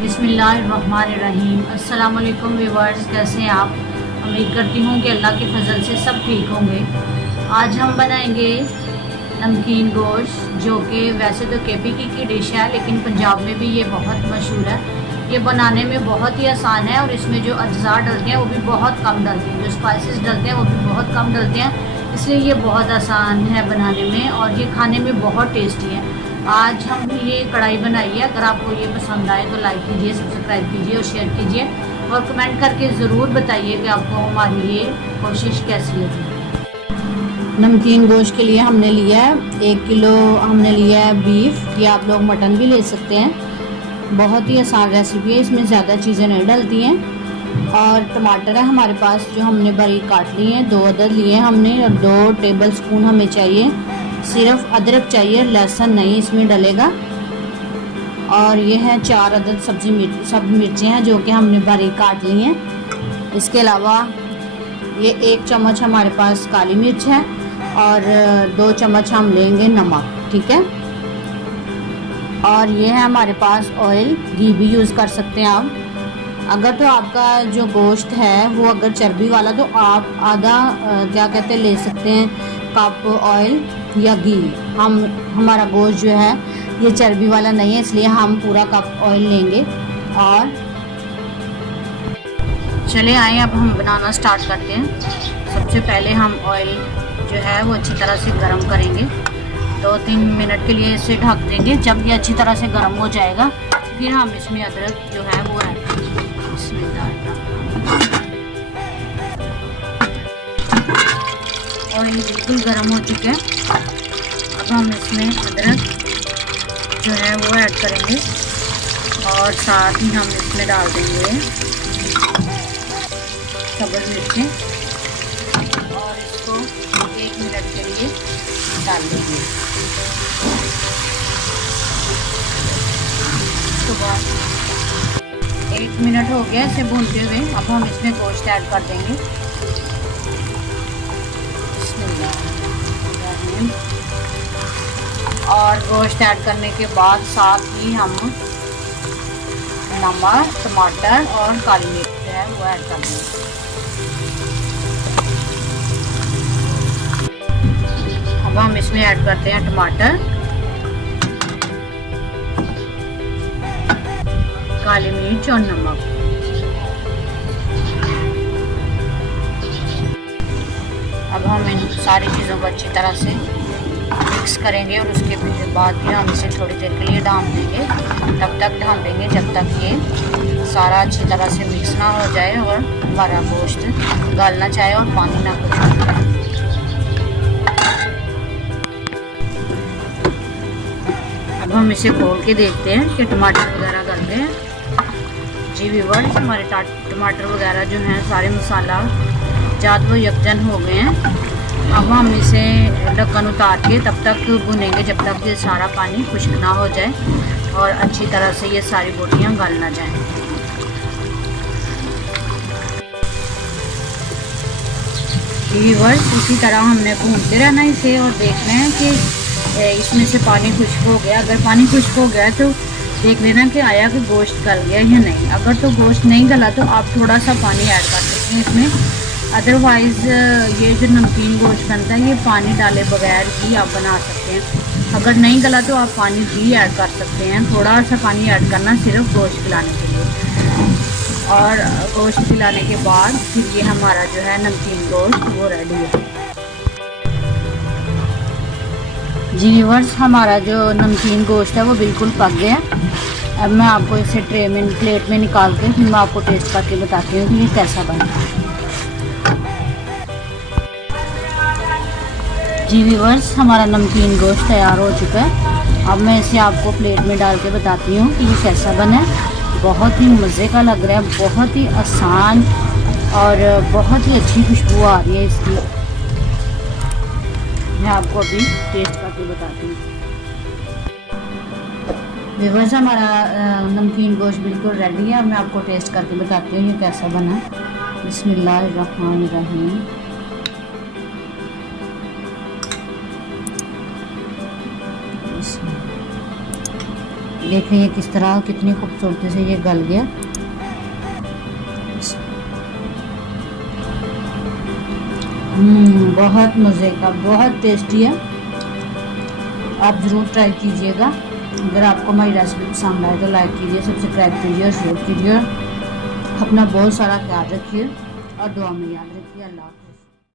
बिस्मिल्लाहिर्रहमानिर्रहीम। अस्सलाम वालेकुम व्यूअर्स, कैसे हैं आप? उम्मीद करती हूँ कि अल्लाह के फजल से सब ठीक होंगे। आज हम बनाएंगे नमकीन गोश्त, जो कि वैसे तो केपी की डिश है, लेकिन पंजाब में भी ये बहुत मशहूर है। ये बनाने में बहुत ही आसान है और इसमें जो अज्जा डलते हैं वो भी बहुत कम डलते हैं, जो स्पाइसेस डलते हैं वो भी बहुत कम डलते हैं, इसलिए ये बहुत आसान है बनाने में और ये खाने में बहुत टेस्टी है। आज हम ये कढ़ाई बनाई है। अगर आपको ये पसंद आए तो लाइक कीजिए, सब्सक्राइब कीजिए और शेयर कीजिए और कमेंट करके ज़रूर बताइए कि आपको हमारी ये कोशिश कैसी लगी। नमकीन गोश्त के लिए हमने लिया है 1 किलो, हमने लिया है बीफ, या आप लोग मटन भी ले सकते हैं। बहुत ही आसान रेसिपी है, इसमें ज़्यादा चीज़ें नहीं डलती हैं। और टमाटर है हमारे पास जो हमने बारीक काट लिए हैं, 2 अदद लिए हैं हमने, और 2 टेबल स्पून हमें चाहिए। सिर्फ अदरक चाहिए, लहसुन नहीं इसमें डलेगा। और ये है 4 अदद सब मिर्चें हैं जो कि हमने बारीक काट ली हैं। इसके अलावा ये 1 चम्मच हमारे पास काली मिर्च है और 2 चम्मच हम लेंगे नमक, ठीक है। और ये है हमारे पास ऑयल, घी भी यूज़ कर सकते हैं आप। अगर तो आपका जो गोश्त है वो अगर चर्बी वाला, तो आप आधा क्या कहते हैं ले सकते हैं कप ऑयल या घी। हमारा गोश्त जो है ये चर्बी वाला नहीं है, इसलिए हम पूरा कप ऑयल लेंगे। और चले आए, अब हम बनाना स्टार्ट करते हैं। सबसे पहले हम ऑयल जो है वो अच्छी तरह से गर्म करेंगे। 2-3 मिनट के लिए इसे ढक देंगे। जब ये अच्छी तरह से गर्म हो जाएगा फिर हम इसमें अदरक जो है वो ऐड करेंगे। ऑयल बिल्कुल गर्म हो चुका है। अब हम इसमें अदरक जो है वो ऐड करेंगे और साथ ही हम इसमें डाल देंगे सब्ज़ मिर्चें और इसको 1 मिनट के लिए डाल देंगे। उसके बाद 1 मिनट हो गया इसे भूनते हुए। अब हम इसमें गोश्त ऐड कर देंगे। और गोश्त ऐड करने के बाद साथ ही हम नमक, टमाटर और काली मिर्च जो है वो ऐड कर देंगे। अब हम इसमें ऐड करते हैं टमाटर, काली मिर्च और नमक। अब हम इन सारी चीज़ों को अच्छी तरह से मिक्स करेंगे और उसके बाद भी हम इसे थोड़ी देर के लिए ढाँप देंगे। तब तक ढाँप देंगे जब तक ये सारा अच्छी तरह से मिक्स ना हो जाए और हमारा गोश्त गल ना जाए और पानी ना कुछ हो जाए। अब हम इसे खोल के देखते हैं कि टमाटर वगैरह गल गए हैं। जी व्यूअर्स, हमारे टमाटर वगैरह जो हैं सारे मसाला जात वो यकजन हो गए हैं। अब हम इसे ढक्कन उतार के तब तक भुनेंगे जब तक ये सारा पानी खुश्क ना हो जाए और अच्छी तरह से ये सारी बोटियाँ गल ना जाएं। व्यूअर्स, इसी तरह हमने भूनते रहना इसे और देखना है कि इसमें से पानी खुश्क हो गया। अगर पानी खुश्क हो गया तो देख लेना कि आया कि गोश्त गल गया या नहीं। अगर तो गोश्त नहीं गला तो आप थोड़ा सा पानी ऐड कर सकते हैं इसमें। अदरवाइज़ ये जो नमकीन गोश्त बनता है ये पानी डाले बगैर भी आप बना सकते हैं। अगर नहीं गला तो आप पानी भी ऐड कर सकते हैं। थोड़ा सा पानी ऐड करना सिर्फ गोश्त खिलाने के लिए। और गोश्त खिलाने के बाद फिर ये हमारा जो है नमकीन गोश्त वो रेडी है। जी व्यूअर्स, हमारा जो नमकीन गोश्त है वो बिल्कुल पक गया। अब मैं आपको इसे प्लेट में निकाल के फिर मैं आपको टेस्ट करके बताती हूँ कि ये कैसा बना। जी व्यूअर्स, हमारा नमकीन गोश्त तैयार हो चुका है। अब मैं इसे आपको प्लेट में डाल के बताती हूँ कि ये कैसा बना है। बहुत ही मज़े का लग रहा है, बहुत ही आसान और बहुत ही अच्छी खुशबू आ रही है इसकी। मैं आपको अभी टेस्ट करके बताती हूँ। व्यूअर्स, हमारा नमकीन गोश्त बिल्कुल रेडी है। अब मैं आपको टेस्ट करके बताती हूँ ये कैसा बना। बिस्मिल्लाहिर्रहमानिर्रहीम। देखें ये किस तरह कितनी खूबसूरती से ये गल गया। बहुत मज़े का, बहुत टेस्टी है। आप ज़रूर ट्राई कीजिएगा। अगर आपको हमारी रेसिपी पसंद आए तो लाइक कीजिए, सब्सक्राइब कीजिए और शेयर कीजिए। अपना बहुत सारा ख्याल रखिए और दुआ में याद रखिए। अल्लाह।